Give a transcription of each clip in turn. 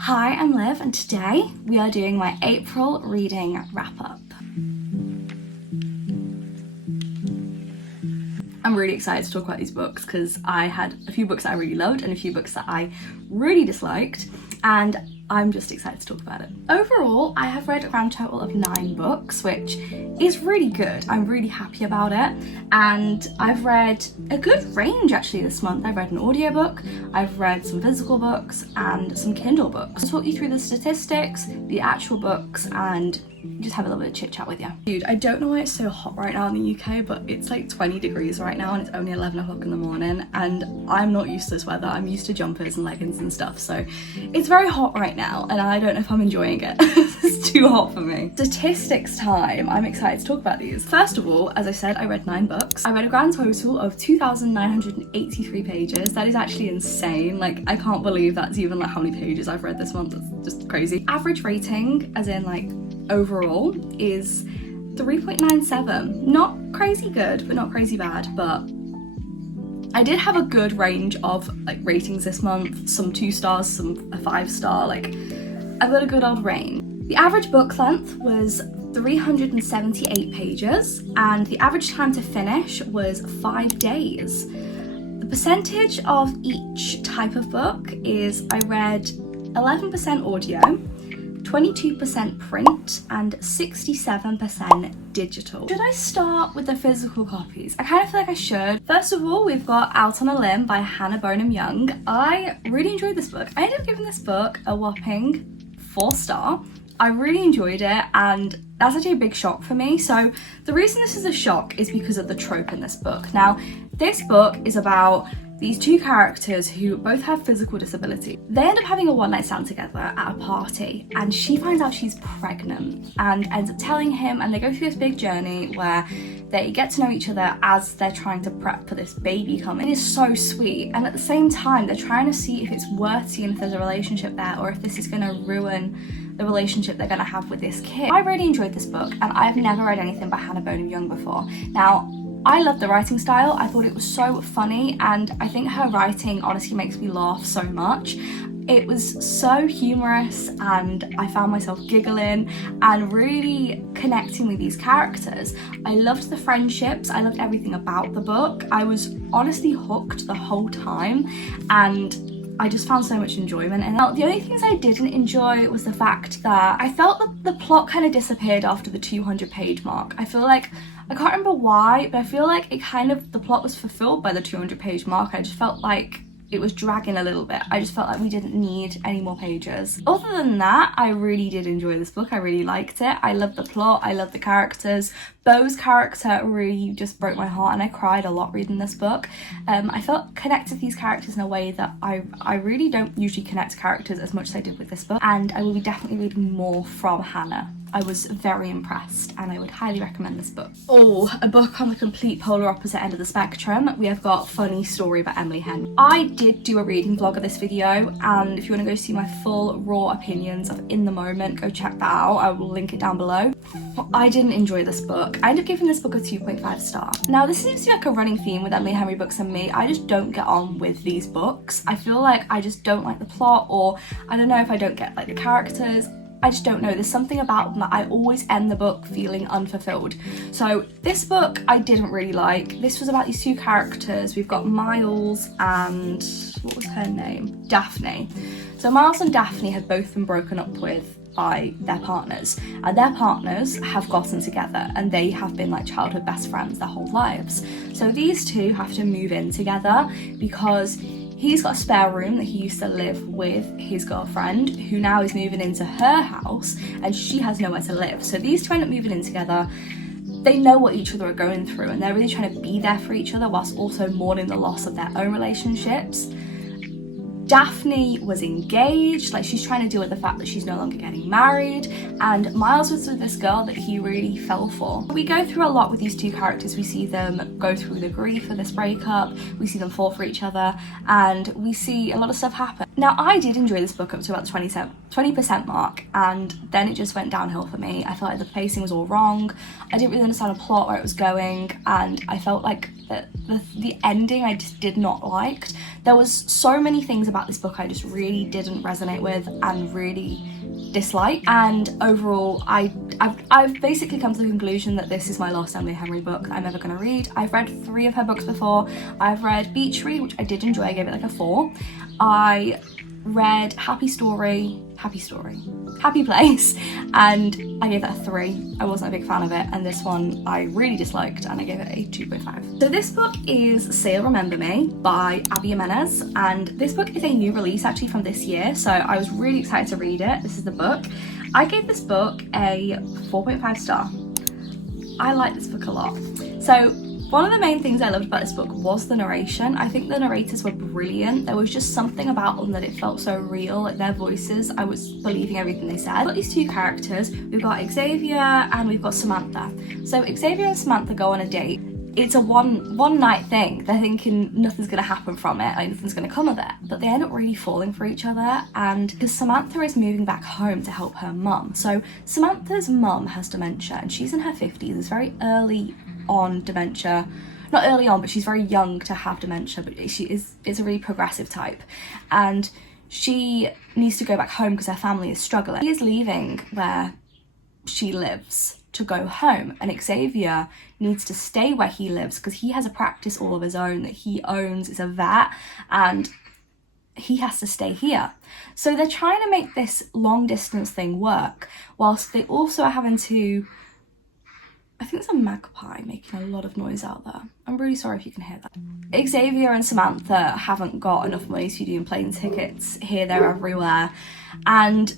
Hi, I'm Liv, and today we are doing my April reading wrap-up. I'm really excited to talk about these books because I had a few books that I really loved and a few books that I really disliked, and I'm just excited to talk about it. Overall, I have read a grand total of 9 books, which is really good. I'm really happy about it, and I've read a good range actually this month. I've read an audiobook, I've read some physical books and some Kindle books. I'll talk you through the statistics, the actual books, and just have a little bit of chit chat with you. Dude, I don't know why it's so hot right now in the UK, but it's like 20 degrees right now and it's only 11 o'clock in the morning, and I'm not used to this weather. I'm used to jumpers and leggings and stuff, so it's very hot right now and I don't know if I'm enjoying it. It's too hot for me. Statistics time. I'm excited to talk about these. First of all, as I said, I read 9 books. I read a grand total of 2,983 pages. That is actually insane. Like, I can't believe that's even like how many pages I've read this month. It's just crazy. Average rating, as in like overall, is 3.97. Not crazy good, but not crazy bad, but I did have a good range of like ratings this month. Some 2 stars, some a 5-star, like I've got a good old range. The average book length was 378 pages and the average time to finish was 5 days. The percentage of each type of book is I read 11% audio, 22% print and 67% digital. Should I start with the physical copies? I kind of feel like I should. First of all, we've got Out on a Limb by Hannah Bonham Young. I really enjoyed this book. I ended up giving this book a whopping 4-star. I really enjoyed it, and that's actually a big shock for me. So the reason this is a shock is because of the trope in this book. Now, this book is about these 2 characters who both have physical disability. They end up having a one-night stand together at a party, and she finds out she's pregnant and ends up telling him, and they go through this big journey where they get to know each other as they're trying to prep for this baby coming. It is so sweet, and at the same time they're trying to see if it's worth seeing if there's a relationship there or if this is going to ruin the relationship they're going to have with this kid. I really enjoyed this book, and I've never read anything by Hannah Bonham Young before. Now, I love the writing style. I thought it was so funny, and I think her writing honestly makes me laugh so much. It was so humorous, and I found myself giggling and really connecting with these characters. I loved the friendships, I loved everything about the book. I was honestly hooked the whole time, and I just found so much enjoyment in it. The only things I didn't enjoy was the fact that I felt that the plot kind of disappeared after the 200-page mark. I feel like, I can't remember why, but I feel like the plot was fulfilled by the 200-page mark. I just felt like it was dragging a little bit. I just felt like we didn't need any more pages. Other than that, I really did enjoy this book. I really liked it. I loved the plot, I loved the characters. Bo's character really just broke my heart, and I cried a lot reading this book. I felt connected to these characters in a way that I really don't usually connect to characters as much as I did with this book, and I will be definitely reading more from Hannah. I was very impressed, and I would highly recommend this book. Oh, a book on the complete polar opposite end of the spectrum. We have got Funny Story by Emily Henry. I did do a reading vlog of this video, and if you want to go see my full raw opinions of In the Moment, go check that out. I will link it down below. I didn't enjoy this book. I ended up giving this book a 2.5 star. Now, this seems to be like a running theme with Emily Henry books and me. I just don't get on with these books. I feel like I just don't like the plot, or I don't know if I don't get like the characters. I just don't know. There's something about them that I always end the book feeling unfulfilled. So this book I didn't really like. This was about these 2 characters. We've got Miles and, what was her name? Daphne. So Miles and Daphne had both been broken up with by their partners, and their partners have gotten together, and they have been like childhood best friends their whole lives. So these 2 have to move in together because he's got a spare room that he used to live with his girlfriend, who now is moving into her house, and she has nowhere to live. So these 2 end up moving in together. They know what each other are going through, and they're really trying to be there for each other whilst also mourning the loss of their own relationships. Daphne was engaged, like she's trying to deal with the fact that she's no longer getting married, and Miles was with this girl that he really fell for. We go through a lot with these 2 characters. We see them go through the grief of this breakup, we see them fall for each other, and we see a lot of stuff happen. Now, I did enjoy this book up to about the 20% mark, and then it just went downhill for me. I felt like the pacing was all wrong. I didn't really understand the plot, where it was going, and I felt like the ending I just did not like. There was so many things about this book I just really didn't resonate with and really dislike, and overall I've basically come to the conclusion that this is my last Emily Henry book that I'm ever going to read. I've read 3 of her books before. I've read Beach Read, which I did enjoy, I gave it like a 4. I read Happy Place, and I gave that a 3. I wasn't a big fan of it, and this one I really disliked and I gave it a 2.5. So this book is Say Remember Me by Abby Jimenez, and this book is a new release actually from this year, so I was really excited to read it. This is the book. I gave this book a 4.5 star. I like this book a lot. So one of the main things I loved about this book was the narration. I think the narrators were brilliant. There was just something about them that it felt so real, like their voices. I was believing everything they said. We've got these 2 characters. We've got Xavier and we've got Samantha. So Xavier and Samantha go on a date. It's a one night thing. They're thinking nothing's gonna happen from it, like nothing's gonna come of it. But they end up really falling for each other, and because Samantha is moving back home to help her mum. So Samantha's mum has dementia and she's in her 50s. It's very early on dementia, not early on, but she's very young to have dementia, but she is a really progressive type, and she needs to go back home because her family is struggling. She is leaving where she lives to go home, and Xavier needs to stay where he lives because he has a practice all of his own that he owns. It's a vet, and he has to stay here. So they're trying to make this long distance thing work, whilst they also are having to, I think it's a magpie making a lot of noise out there. I'm really sorry if you can hear that. Xavier and Samantha haven't got enough money to be doing plane tickets here, there, everywhere, and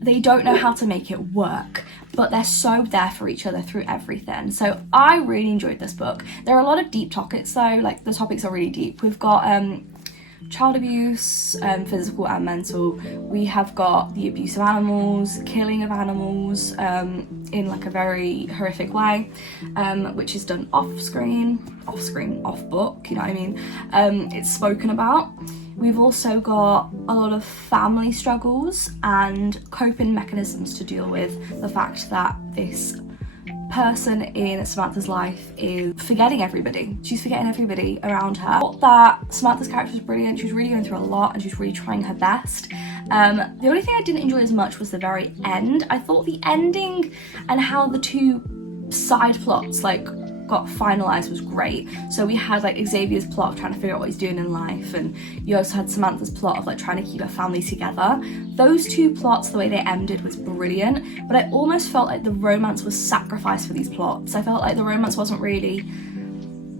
they don't know how to make it work, but they're so there for each other through everything. So I really enjoyed this book. There are a lot of deep topics though, like the topics are really deep. We've got child abuse, physical and mental. We have got the abuse of animals, killing of animals in like a very horrific way, which is done off book, you know what I mean? It's spoken about. We've also got a lot of family struggles and coping mechanisms to deal with the fact that this person in Samantha's life is forgetting everybody. She's forgetting everybody around her. I thought that Samantha's character was brilliant. She was really going through a lot and she was really trying her best. The only thing I didn't enjoy as much was the very end. I thought the ending and how the 2 side plots like got finalized was great. So we had like Xavier's plot of trying to figure out what he's doing in life, and you also had Samantha's plot of like trying to keep her family together. Those 2 plots, the way they ended was brilliant, but I almost felt like the romance was sacrificed for these plots. I felt like the romance wasn't really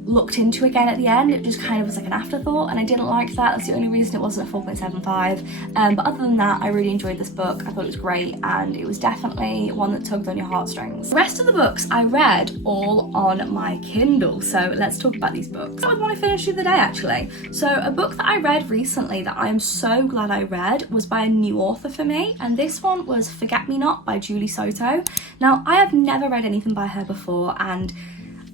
looked into again at the end. It just kind of was like an afterthought, and I didn't like that. That's the only reason it wasn't a 4.75. But other than that, I really enjoyed this book. I thought it was great, and it was definitely one that tugged on your heartstrings. The rest of the books I read all on my Kindle, so let's talk about these books. That was one I finished the other day actually. So a book that I read recently that I am so glad I read was by a new author for me, and this one was Forget Me Not by Julie Soto. Now I have never read anything by her before, and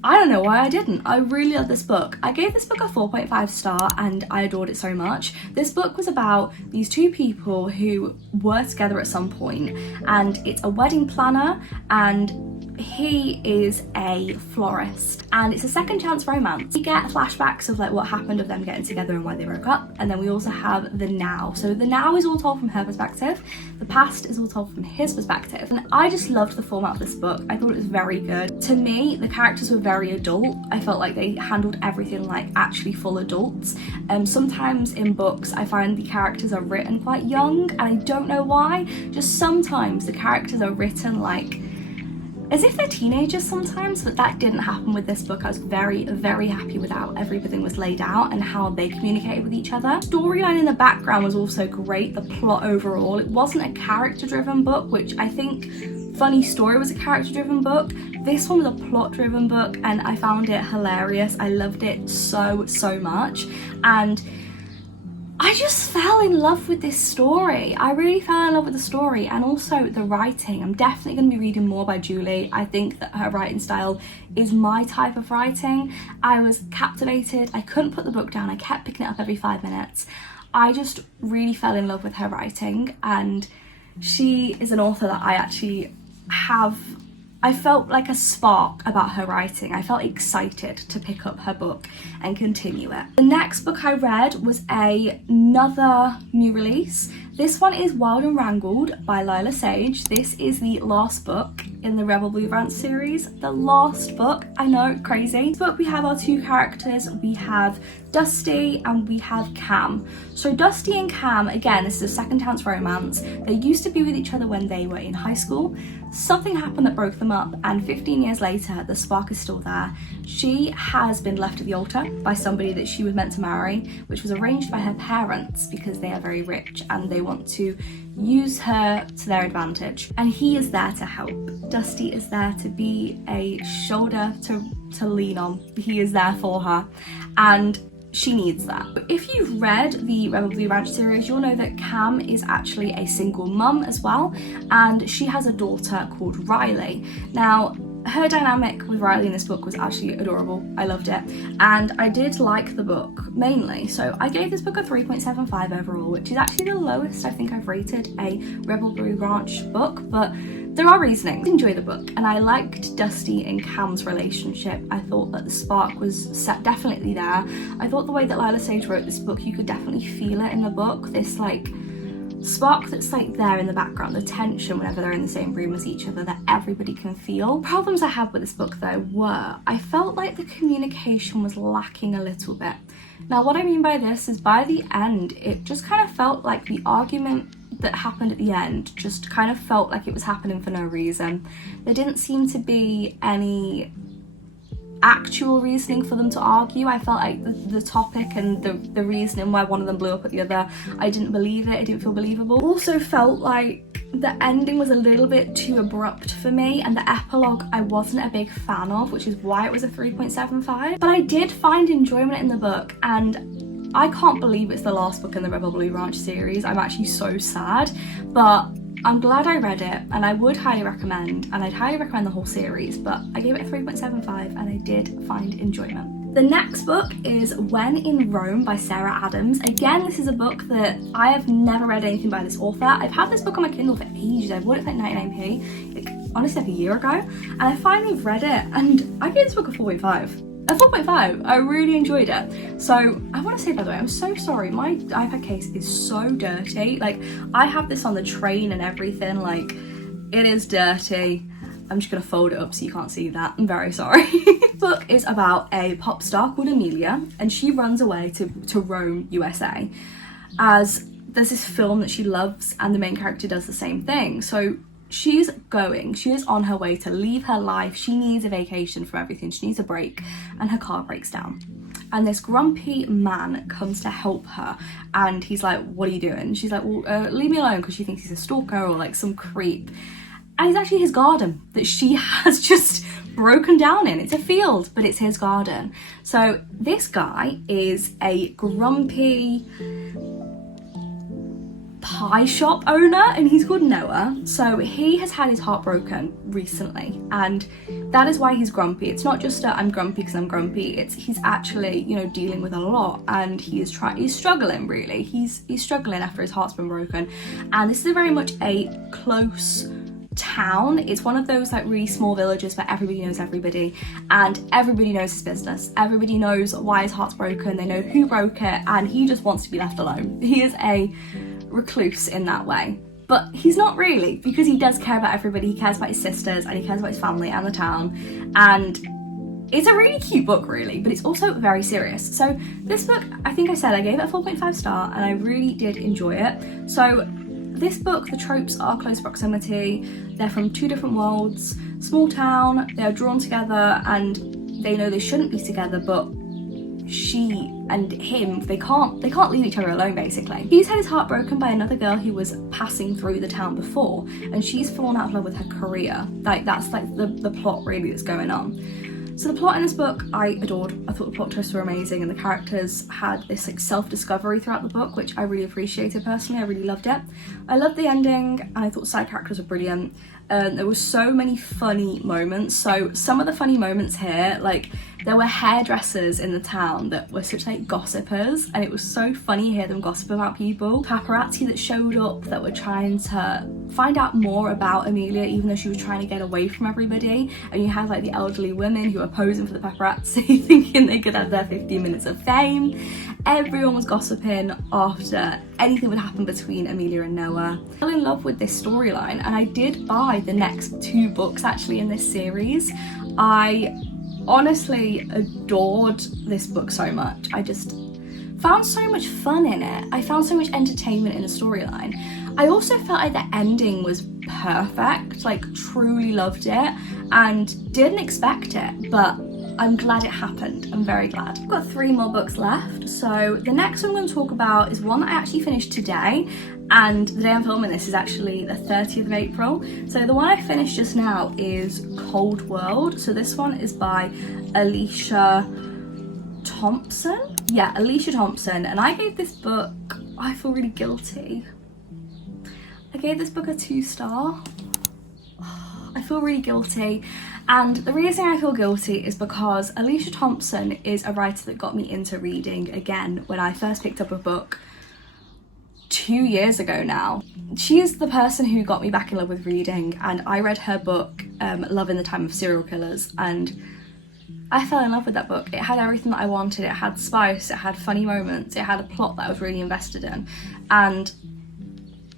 I don't know why I didn't. I really love this book. I gave this book a 4.5 star and I adored it so much. This book was about these 2 people who were together at some point, and it's a wedding planner and he is a florist, and it's a second chance romance. We get flashbacks of like what happened of them getting together and why they broke up, and then we also have the now. So the now is all told from her perspective, the past is all told from his perspective, and I just loved the format of this book. I thought it was very good. To me, the characters were very adult. I felt like they handled everything like actually full adults. Sometimes in books I find the characters are written quite young, and I don't know why. Just sometimes the characters are written like as if they're teenagers sometimes, but that didn't happen with this book. I was very, very happy with how everything was laid out and how they communicated with each other. Storyline in the background was also great, the plot overall. It wasn't a character-driven book, which I think Funny Story was a character-driven book. This one was a plot-driven book, and I found it hilarious. I loved it so, so much, and I just fell in love with this story. I really fell in love with the story, and also the writing. I'm definitely going to be reading more by Julie. I think that her writing style is my type of writing. I was captivated. I couldn't put the book down. I kept picking it up every 5 minutes. I just really fell in love with her writing, and she is an author that I actually have I felt like a spark about her writing. I felt excited to pick up her book and continue it. The next book I read was another new release. This one is Wild and Wrangled by Lila Sage. This is the last book in the Rebel Blue Ranch series. The last book, I know, crazy. This book we have our two characters. We have Dusty and we have Cam. So Dusty and Cam, again, this is a second chance romance. They used to be with each other when they were in high school. Something happened that broke them up, and 15 years later, the spark is still there. She has been left at the altar by somebody that she was meant to marry, which was arranged by her parents because they are very rich and they want to use her to their advantage. And he is there to help. Dusty is there to be a shoulder to lean on. He is there for her, and she needs that. If you've read the Rebel Blue Ranch series, you'll know that Cam is actually a single mum as well, and she has a daughter called Riley. Now, her dynamic with Riley in this book was actually adorable. I loved it, and I did like the book mainly. So I gave this book a 3.75 overall, which is actually the lowest I think I've rated a Rebel Blue Ranch book, but there are reasonings. I enjoy the book, and I liked Dusty and Cam's relationship. I thought that the spark was definitely there. I thought the way that Lila Sage wrote this book, you could definitely feel it in the book. This like spark that's like there in the background, the tension whenever they're in the same room as each other that everybody can feel. Problems I had with this book though were, I felt like the communication was lacking a little bit. Now what I mean by this is by the end, it just kind of felt like the argument that happened at the end just kind of felt like it was happening for no reason. There didn't seem to be any actual reasoning for them to argue. I felt like the topic and the reasoning why one of them blew up at the other, I didn't believe it. It didn't feel believable. Also felt like the ending was a little bit too abrupt for me, and the epilogue I wasn't a big fan of, which is why it was a 3.75. But I did find enjoyment in the book, and I can't believe it's the last book in the Rebel Blue Ranch series. I'm actually so sad, but I'm glad I read it, and I would highly recommend, and I'd highly recommend the whole series, but I gave it a 3.75 and I did find enjoyment. The next book is When in Rome by Sarah Adams. Again, this is a book that I have never read anything by this author. I've had this book on my Kindle for ages. I bought it for like 99p, like, honestly like a year ago, and I finally read it, and I gave this book a 4.5. A 4.5. I really enjoyed it. So I want to say, by the way, I'm so sorry. My iPad case is so dirty. Like, I have this on the train and everything. Like, it is dirty. I'm just going to fold it up so you can't see that. I'm very sorry. This book is about a pop star called Amelia, and she runs away to Rome, USA, as there's this film that she loves, and the main character does the same thing. So she is on her way to leave her life. She needs a vacation from everything. She needs a break, and her car breaks down. And this grumpy man comes to help her, and he's like, what are you doing? She's like, well, leave me alone, because she thinks he's a stalker or like some creep. And it's actually his garden that she has just broken down in. It's a field, but it's his garden. So this guy is a grumpy pie shop owner, and he's called Noah. So he has had his heart broken recently, and that is why he's grumpy. It's not just I'm grumpy because I'm grumpy. He's actually, you know, dealing with a lot, and he's struggling really. He's struggling after his heart's been broken. And this is very much a close town. It's one of those like really small villages where everybody knows everybody, and everybody knows his business. Everybody knows why his heart's broken. They know who broke it, and he just wants to be left alone. He is a recluse in that way, but he's not really, because he does care about everybody. He cares about his sisters, and he cares about his family and the town, and it's a really cute book really, but it's also very serious. So this book, I think I said I gave it a 4.5 star, and I really did enjoy it. So this book, the tropes are close proximity. They're from two different worlds, small town, they are drawn together, and they know they shouldn't be together, but she and him, they can't leave each other alone basically. He's had his heart broken by another girl who was passing through the town before, and she's fallen out of love with her career. Like, that's like the plot really that's going on. So the plot in this book I adored. I thought the plot twists were amazing, and the characters had this like self-discovery throughout the book, which I really appreciated personally. I really loved it. I loved the ending, and I thought side characters were brilliant. There were so many funny moments. So some of the funny moments here, like there were hairdressers in the town that were such like gossipers, and it was so funny to hear them gossip about people. Paparazzi that showed up that were trying to find out more about Amelia, even though she was trying to get away from everybody. And you had like the elderly women who were posing for the paparazzi thinking they could have their 15 minutes of fame. Everyone was gossiping after anything would happen between Amelia and Noah. I fell in love with this storyline, and I did buy the next 2 books actually in this series. I honestly adored this book so much. I just found so much fun in it. I found so much entertainment in the storyline. I also felt like the ending was perfect, like truly loved it, and didn't expect it, but I'm glad it happened. I'm very glad. I've got 3 more books left. So the next one I'm going to talk about is one that I actually finished today, and the day I'm filming this is actually the 30th of April. So the one I finished just now is Cold World. So this one is by Alicia Thompson. Yeah, Alicia Thompson. And I gave this book, I feel really guilty. I gave this book a 2-star. I feel really guilty. And the reason I feel guilty is because Alicia Thompson is a writer that got me into reading again when I first picked up a book 2 years ago now. She is the person who got me back in love with reading, and I read her book, Love in the Time of Serial Killers, and I fell in love with that book. It had everything that I wanted. It had spice, it had funny moments, it had a plot that I was really invested in. And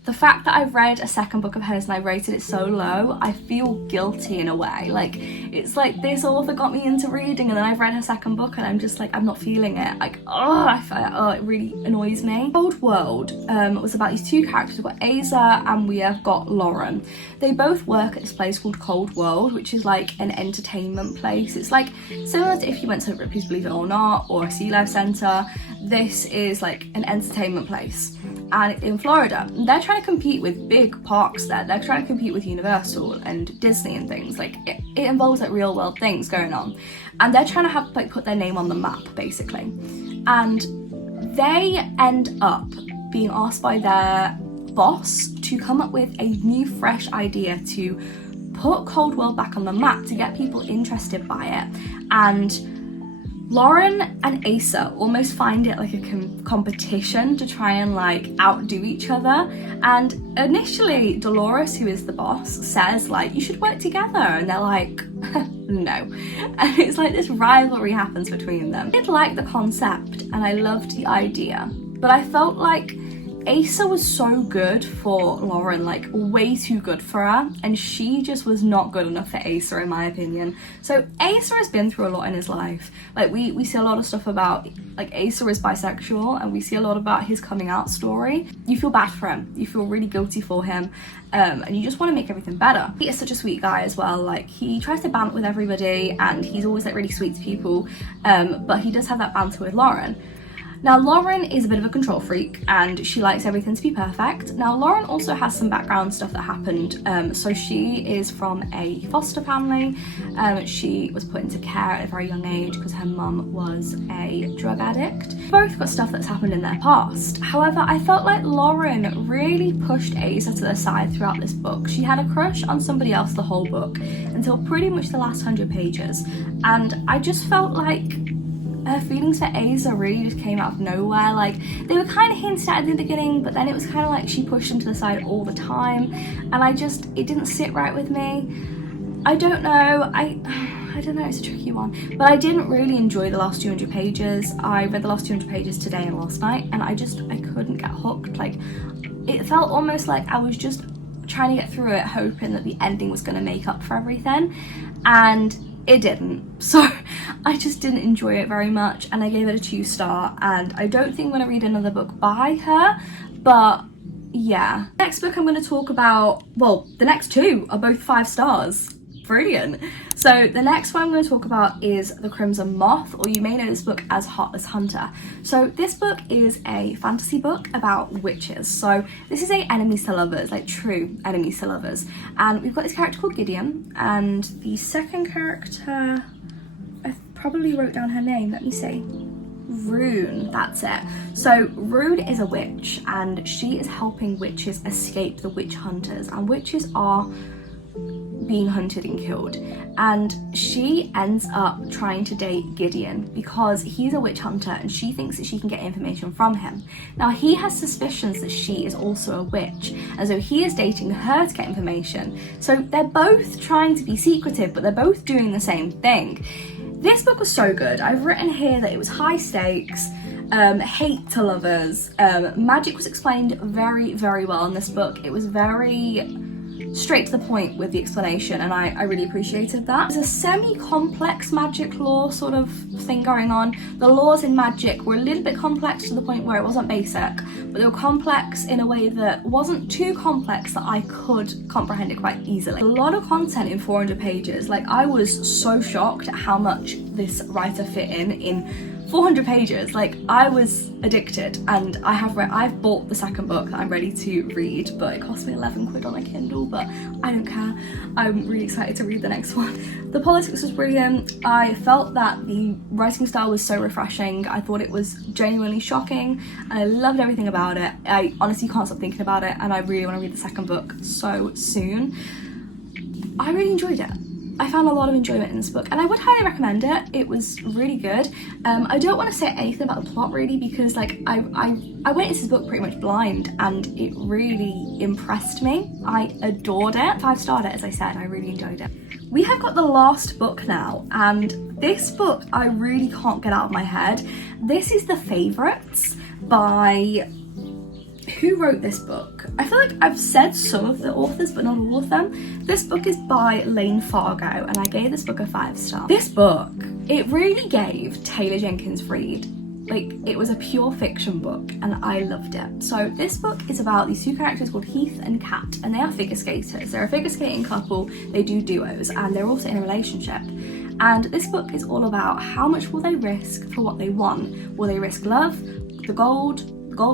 the fact that I've read a second book of hers and I rated it so low, I feel guilty in a way. Like, it's like this author got me into reading, and then I've read her second book and I'm just like, I'm not feeling it. Like, it really annoys me. Cold World was about these 2 characters. We've got Asa and we have got Lauren. They both work at this place called Cold World, which is like an entertainment place. It's like similar to if you went to Ripley's Believe It or Not or a Sea Life Centre. This is like an entertainment place, and it's in Florida. They're trying to compete with big parks there. They're trying to compete with Universal and Disney and things. Like it involves like real world things going on, and they're trying to have like put their name on the map basically. And they end up being asked by their boss to come up with a new fresh idea to put Cold World back on the map, to get people interested by it. And Lauren and Asa almost find it like a competition to try and like outdo each other. And initially Dolores, who is the boss, says like, you should work together, and they're like, no. And it's like this rivalry happens between them. I did like the concept and I loved the idea, but I felt like Asa was so good for Lauren, like way too good for her, and she just was not good enough for Asa in my opinion. So Asa has been through a lot in his life. Like we see a lot of stuff about, like, Asa is bisexual, and we see a lot about his coming out story. You feel bad for him, you feel really guilty for him, and you just want to make everything better. He is such a sweet guy as well. Like, he tries to banter with everybody and he's always like really sweet to people, but he does have that banter with Lauren. Now, Lauren is a bit of a control freak and she likes everything to be perfect. Now, Lauren also has some background stuff that happened. So she is from a foster family. She was put into care at a very young age because her mum was a drug addict. Both got stuff that's happened in their past. However, I felt like Lauren really pushed Asa to the side throughout this book. She had a crush on somebody else the whole book until pretty much the last 100 pages. And I just felt like her feelings for Asa really just came out of nowhere. Like, they were kind of hinted at in the beginning, but then it was kind of like she pushed him to the side all the time, and it didn't sit right with me. I don't know, I don't know, it's a tricky one, but I didn't really enjoy the last 200 pages. I read the last 200 pages today and last night, and I couldn't get hooked. Like, it felt almost like I was just trying to get through it hoping that the ending was going to make up for everything, and it didn't. So I just didn't enjoy it very much, and I gave it a 2-star, and I don't think I'm going to read another book by her, but yeah. Next book I'm going to talk about, well, the next 2 are both 5 stars. Brilliant. So the next one I'm going to talk about is The Crimson Moth, or you may know this book as Heartless Hunter. So this book is a fantasy book about witches. So this is a enemies to lovers, like true enemies to lovers. And we've got this character called Gideon, and the second character, I probably wrote down her name, let me see. Rune, that's it. So Rune is a witch, and she is helping witches escape the witch hunters, and witches are being hunted and killed, and she ends up trying to date Gideon because he's a witch hunter and she thinks that she can get information from him. Now he has suspicions that she is also a witch, and so he is dating her to get information. So they're both trying to be secretive, but they're both doing the same thing. This book was so good. I've written here that it was high stakes, hate to lovers. Magic was explained very, very well in this book. It was very straight to the point with the explanation, and I really appreciated that. There's a semi-complex magic lore sort of thing going on. The laws in magic were a little bit complex to the point where it wasn't basic, but they were complex in a way that wasn't too complex that I could comprehend it quite easily. A lot of content in 400 pages. Like, I was so shocked at how much this writer fit in 400 pages. Like, I was addicted, and I've bought the second book that I'm ready to read, but it cost me 11 quid on a Kindle, but I don't care. I'm really excited to read the next one. The politics was brilliant. I felt that the writing style was so refreshing. I thought it was genuinely shocking, and I loved everything about it. I honestly can't stop thinking about it, and I really want to read the second book so soon. I really enjoyed it. I found a lot of enjoyment in this book, and I would highly recommend it. It was really good. I don't want to say anything about the plot really, because like I went into this book pretty much blind, and it really impressed me. I adored it. 5-starred it, as I said. I really enjoyed it. We have got the last book now, and this book I really can't get out of my head. This is The Favourites by... Who wrote this book? I feel like I've said some of the authors, but not all of them. This book is by Lane Fargo, and I gave this book a 5-star. This book, it really gave Taylor Jenkins Reid. Like, it was a pure fiction book, and I loved it. So this book is about these two characters called Heath and Kat, and they are figure skaters. They're a figure skating couple, they do duos, and they're also in a relationship. And this book is all about how much will they risk for what they want. Will they risk love, the gold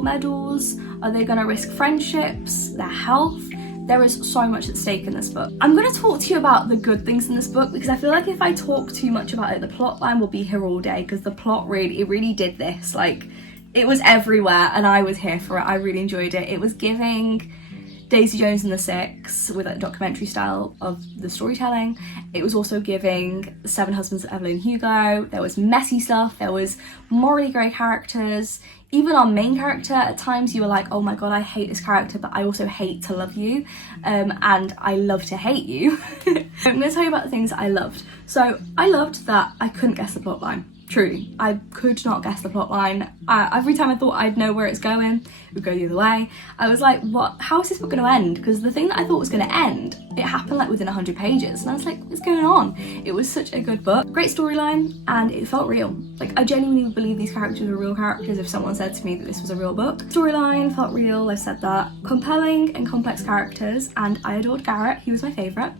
medals? Are they going to risk friendships, their health? There is so much at stake in this book. I'm going to talk to you about the good things in this book, because I feel like if I talk too much about it, the plot line will be here all day, because the plot really did this. Like, it was everywhere, and I was here for it. I really enjoyed it. It was giving Daisy Jones and the Six with a documentary style of the storytelling. It was also giving Seven Husbands of Evelyn Hugo. There was messy stuff. There was morally grey characters. Even our main character, at times you were like, oh my god, I hate this character, but I also hate to love you, and I love to hate you. I'm going to tell you about the things that I loved. So I loved that I couldn't guess the plotline. Truly, I could not guess the plotline. Every time I thought I'd know where it's going, it would go the other way. I was like, what? How is this book going to end? Because the thing that I thought was going to end, it happened like within 100 pages, and I was like, what's going on? It was such a good book. Great storyline, and it felt real. Like, I genuinely believe these characters are real characters if someone said to me that this was a real book. Storyline felt real, I've said that. Compelling and complex characters, and I adored Garrett. He was my favourite.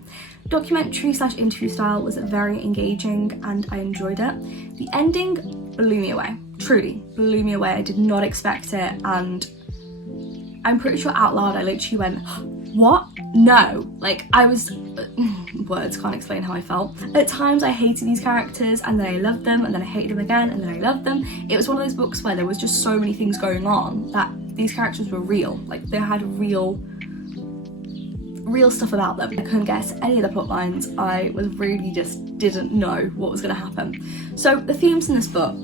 Documentary/interview style was very engaging, and I enjoyed it. The ending blew me away. Truly blew me away. I did not expect it, and I'm pretty sure out loud I literally went, what? No. Like, I was... words can't explain how I felt. At times I hated these characters, and then I loved them, and then I hated them again, and then I loved them. It was one of those books where there was just so many things going on that these characters were real. Like, they had real stuff about them. I couldn't guess any of the plot lines. I was really just didn't know what was going to happen. So the themes in this book,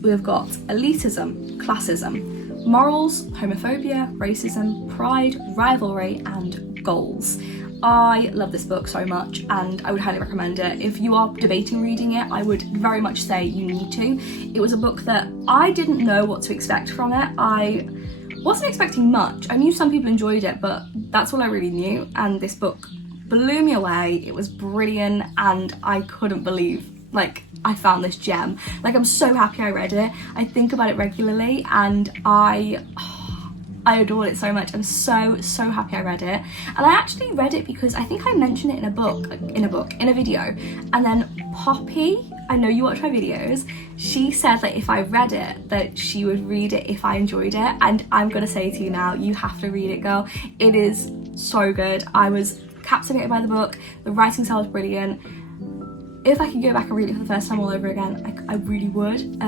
we've got elitism, classism, morals, homophobia, racism, pride, rivalry, and goals. I love this book so much, and I would highly recommend it. If you are debating reading it, I would very much say you need to. It was a book that I didn't know what to expect from it. I wasn't expecting much. I knew some people enjoyed it, but that's all I really knew, and this book blew me away. It was brilliant, and I couldn't believe, like, I found this gem. Like, I'm so happy I read it. I think about it regularly, and I adored it so much. I'm so happy I read it. And I actually read it because I think I mentioned it in a video, and then Poppy, I know you watch my videos, she said that if I read it, that she would read it if I enjoyed it, and I'm gonna say to you now, you have to read it, girl. It is so good. I was captivated by the book. The writing style was brilliant. If I could go back and read it for the first time all over again, I really would,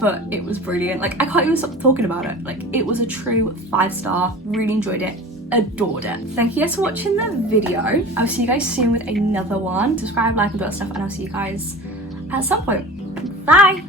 but it was brilliant. Like, I can't even stop talking about it. Like, it was a true 5-star, really enjoyed it, adored it. Thank you guys for watching the video. I'll see you guys soon with another one. Subscribe, like, and all that stuff, and I'll see you guys at some point. Bye!